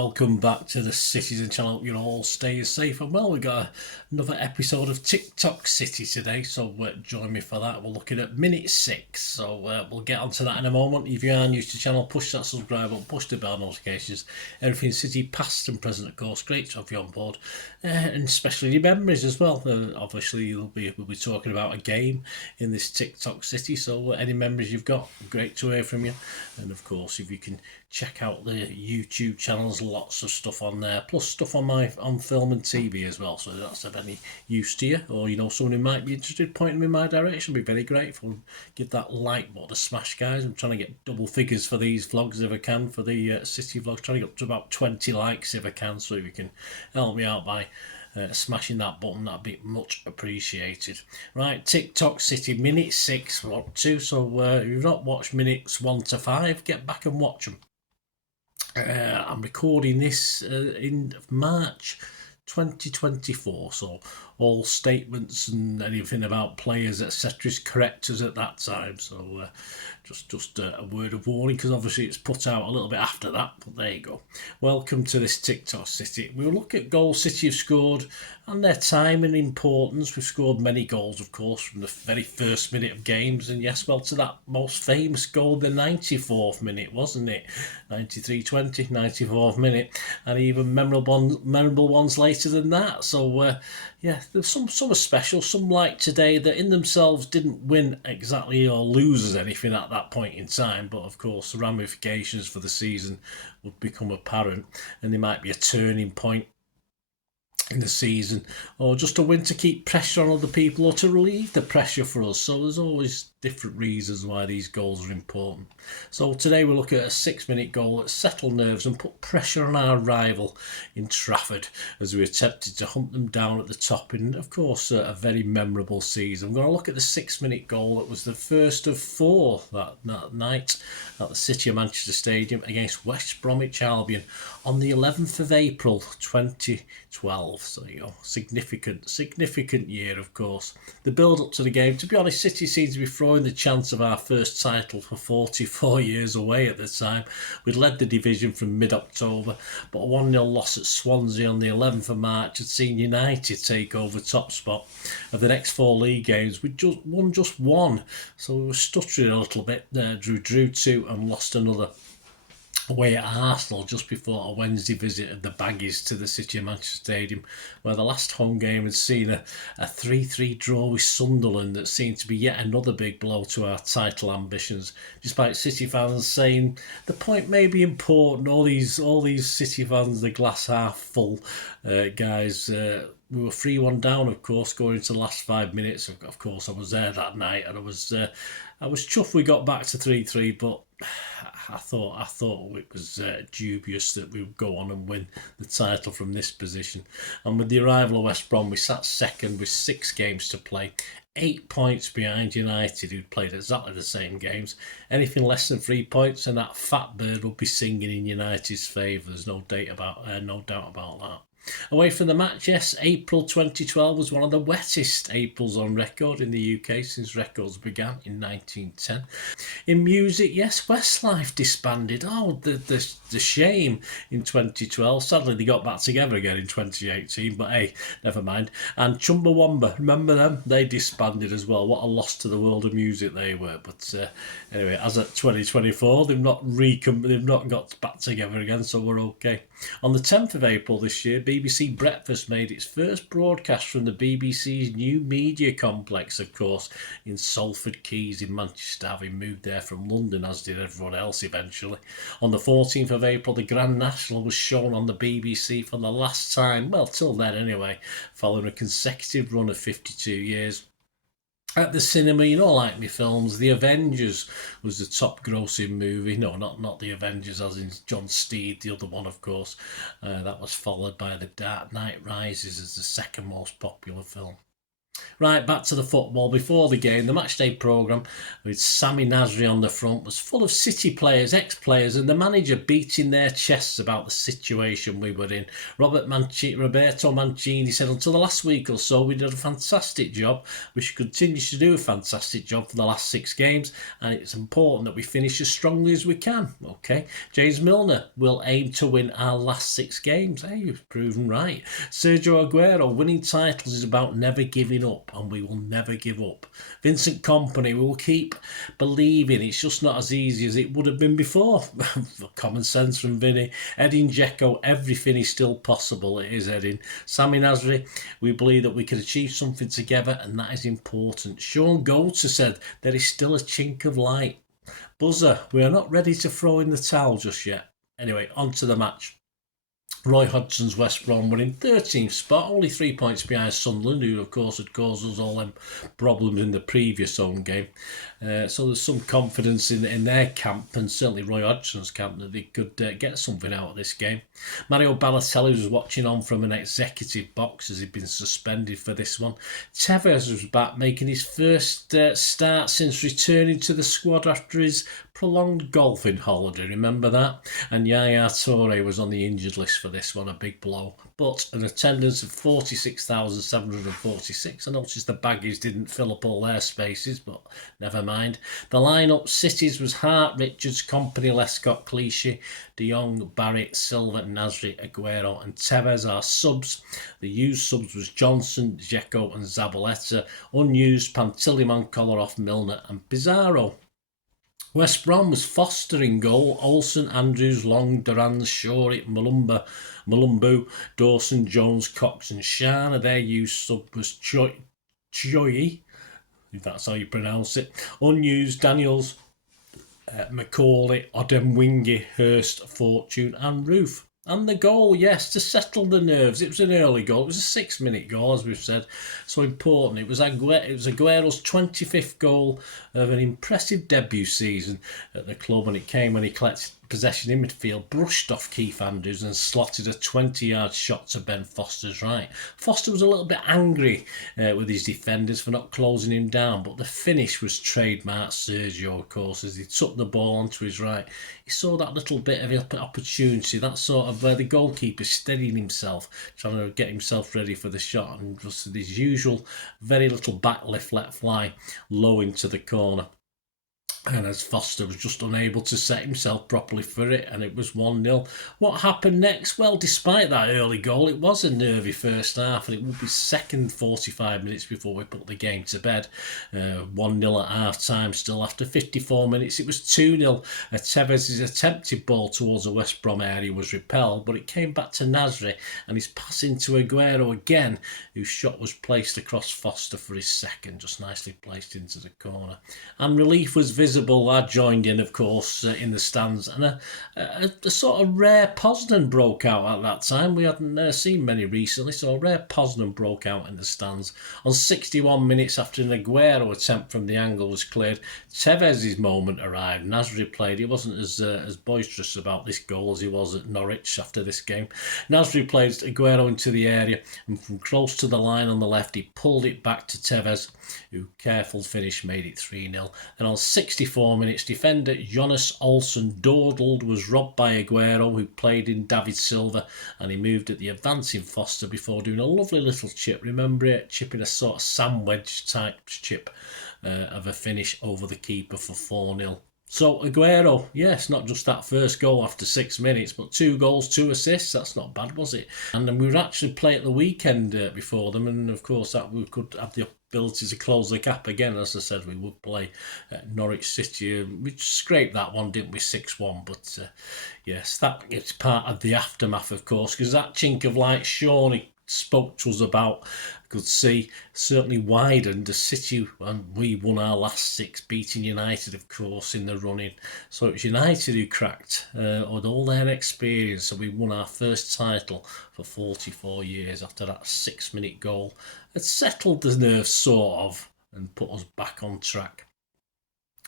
welcome back to the Citizen channel. You're all staying safe and well. We got another episode of TikTok City today, so join me for that. We're looking at minute 6, so we'll get onto that in a moment. If you are new to the channel, push that subscribe button, push the bell notifications. Everything City, past and present, of course. Great to have you on board, and especially your memories as well. Obviously, we'll be talking about a game in this TikTok City, so any memories you've got, great to hear from you. And of course, if you can check out the YouTube channels, lots of stuff on there, plus stuff on film and TV as well. So if that's of any use to you, or you know someone who might be interested, point them in my direction. I'd be very grateful. Give that like button a smash, guys. I'm trying to get double figures for these vlogs if I can, for the city vlogs. Trying to get up to about 20 likes if I can. So if you can help me out by smashing that button, that'd be much appreciated. Right, TikTok City, minute 6 we're up to. So if you've not watched minutes 1 to 5, get back and watch them. I'm recording this in March 2024, so all statements and anything about players etc is correct as at that time. So just a word of warning, because obviously it's put out a little bit after that, but there you go. Welcome to this TikTok City. We'll look at goals City have scored and their time and importance. We've scored many goals, of course, from the very first minute of games, and yes, well, to that most famous goal, the 94th minute, wasn't it? 93-20, 94th minute, and even memorable ones later than that. So yeah, there's some are special, some like today that in themselves didn't win exactly or lose us anything at that point in time, but of course the ramifications for the season would become apparent, and there might be a turning point in the season, or just a win to keep pressure on other people or to relieve the pressure for us. So there's always different reasons why these goals are important. So today we'll look at a 6-minute goal that settled nerves and put pressure on our rival in Trafford as we attempted to hunt them down at the top in, of course, a very memorable season. I'm going to look at the 6-minute goal that was the first of 4 that night at the City of Manchester Stadium against West Bromwich Albion on the 11th of April 2012. So you know, significant year, of course. The build up to the game, to be honest, City seems to be throwing the chance of our first title for 44 years away at the time. We'd led the division from mid-October, but a 1-0 loss at Swansea on the 11th of March had seen United take over top spot. Of the next 4 league games, we'd just won just 1, so we were stuttering a little bit there. Drew 2 and lost another away at Arsenal just before a Wednesday visit of the Baggies to the City of Manchester Stadium, where the last home game had seen a 3-3 draw with Sunderland that seemed to be yet another big blow to our title ambitions, despite City fans saying the point may be important. All these City fans, the glass half full guys. We were 3-1 down, of course, going into the last 5 minutes. Of course, I was there that night, and I was chuffed we got back to 3-3, but I thought it was dubious that we would go on and win the title from this position. And with the arrival of West Brom, we sat second with 6 games to play, 8 points behind United, who'd played exactly the same games. Anything less than 3 points, and that fat bird would be singing in United's favour. There's no doubt about that. Away from the match, yes, April 2012 was one of the wettest Aprils on record in the UK since records began in 1910. In music, yes, Westlife disbanded. Oh, the shame in 2012. Sadly, they got back together again in 2018, but hey, never mind. And Chumbawamba, remember them? They disbanded as well. What a loss to the world of music they were. But anyway, as at 2024, they've not got back together again, so we're okay. On the 10th of April this year, BBC Breakfast made its first broadcast from the BBC's new media complex, of course, in Salford Quays in Manchester, having moved there from London, as did everyone else eventually. On the 14th of April, the Grand National was shown on the BBC for the last time, well, till then anyway, following a consecutive run of 52 years. At the cinema, you know, like me films, The Avengers was the top grossing movie. No, not The Avengers as in John Steed, the other one, of course. That was followed by The Dark Knight Rises as the second most popular film. Right, back to the football. Before the game, the matchday programme with Sammy Nasri on the front was full of City players, ex-players and the manager beating their chests about the situation we were in. Roberto Mancini said, until the last week or so, we did a fantastic job. We should continue to do a fantastic job for the last 6 games, and it's important that we finish as strongly as we can. Okay. James Milner will aim to win our last 6 games. Hey, you've proven right. Sergio Aguero, winning titles is about never giving up, and we will never give up. Vincent Kompany, we will keep believing. It's just not as easy as it would have been before. Common sense from Vinny. Edin Dzeko, everything is still possible. It is Edin. Sami Nasri, we believe that we can achieve something together, and that is important. Sean Goldser said there is still a chink of light. Buzzer, we are not ready to throw in the towel just yet. Anyway, on to the match. Roy Hodgson's West Brom were in 13th spot, only 3 points behind Sunderland, who of course had caused us all them problems in the previous home game. So there's some confidence in their camp, and certainly Roy Hodgson's camp, that they could get something out of this game. Mario Balotelli was watching on from an executive box as he'd been suspended for this one. Tevez was back, making his first start since returning to the squad after his prolonged golfing holiday, remember that? And Yaya Toure was on the injured list for this one, a big blow. But an attendance of 46,746. I noticed the baggies didn't fill up all their spaces, but never mind. The lineup, City's was Hart, Richards, Kompany, Lescott, Clichy, De Jong, Barrett, Silva, Nasri, Aguero and Tevez are subs. The used subs was Johnson, Dzeko and Zabaleta. Unused, Pantilimon, Kolarov, Milner and Pizarro. West Brom was Foster in goal, Olsen, Andrews, Long, Durand, Shorey, Malumbu, Dawson, Jones, Cox and Sharna. Their used sub was Choi, if that's how you pronounce it. Unused, Daniels, Macaulay, Odemwingie, Hurst, Fortune and Roof. And the goal, yes, to settle the nerves. It was an early goal. It was a 6-minute goal, as we've said. So important. It was Aguero's 25th goal of an impressive debut season at the club, and it came when he collected possession in midfield, brushed off Keith Andrews and slotted a 20-yard shot to Ben Foster's right. Foster was a little bit angry with his defenders for not closing him down, but the finish was trademark Sergio, of course, as he took the ball onto his right. He saw that little bit of opportunity, that sort of where the goalkeeper steadied himself, trying to get himself ready for the shot, and just his usual very little backlift let fly low into the corner. And as Foster was just unable to set himself properly for it, and it was 1-0. What happened next? Well, despite that early goal, it was a nervy first half, and it would be second 45 minutes before we put the game to bed. 1-0 at half-time still. After 54 minutes, it was 2-0. Tevez's attempted ball towards the West Brom area was repelled, but it came back to Nasri, and his pass into Aguero again, whose shot was placed across Foster for his second, just nicely placed into the corner. And relief was visible. I joined in, of course, in the stands, and a sort of rare Poznan broke out at that time. We hadn't seen many recently, so a rare Poznan broke out in the stands. On 61 minutes after an Aguero attempt from the angle was cleared, Tevez's moment arrived. Nasri played. He wasn't as boisterous about this goal as he was at Norwich after this game. Nasri played Aguero into the area, and from close to the line on the left, he pulled it back to Tevez, who, careful finish, made it 3-0. And on 64 minutes, defender Jonas Olsen dawdled, was robbed by Aguero, who played in David Silva, and he moved at the advancing Foster before doing a lovely little chip. Remember it? Chipping a sort of sandwich type chip of a finish over the keeper for 4-0. So Aguero, yes, not just that first goal after 6 minutes, but 2 goals, 2 assists. That's not bad, was it? And then we would actually play at the weekend before them, and of course that we could have the ability to close the gap again. As I said, we would play Norwich City. We scraped that one, didn't we? 6-1. But yes, that is part of the aftermath, of course, because that chink of light surely spoke to us about, could see, certainly widened the City, and we won our last 6, beating United, of course, in the running. So it was United who cracked with all their experience, so we won our first title for 44 years after that 6-minute goal. It settled the nerves, sort of, and put us back on track.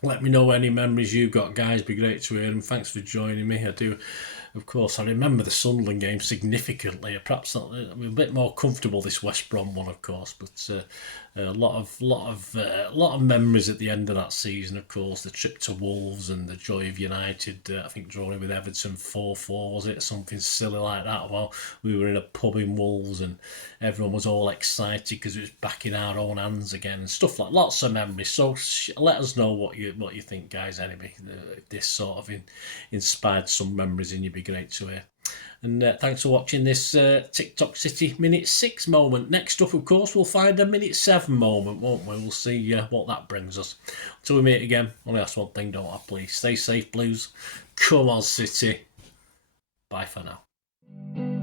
Let me know any memories you've got, guys. Be great to hear them. Thanks for joining me. I do Of course, I remember the Sunderland game significantly. Perhaps not, I'm a bit more comfortable this West Brom one, of course, but a lot of memories at the end of that season. Of course, the trip to Wolves and the joy of United. I think drawing with Everton 4-4, was it, something silly like that? Well, we were in a pub in Wolves and everyone was all excited because it was back in our own hands again and stuff like lots of memories. So let us know what you think, guys. Anyway, if this sort of inspired some memories in you, be great to hear. And thanks for watching this TikTok City minute 6 moment. Next up, of course, we'll find a minute 7 moment, won't we? We'll see what that brings us. Until we meet again, only ask one thing, don't I, please? Stay safe, Blues. Come on, City. Bye for now.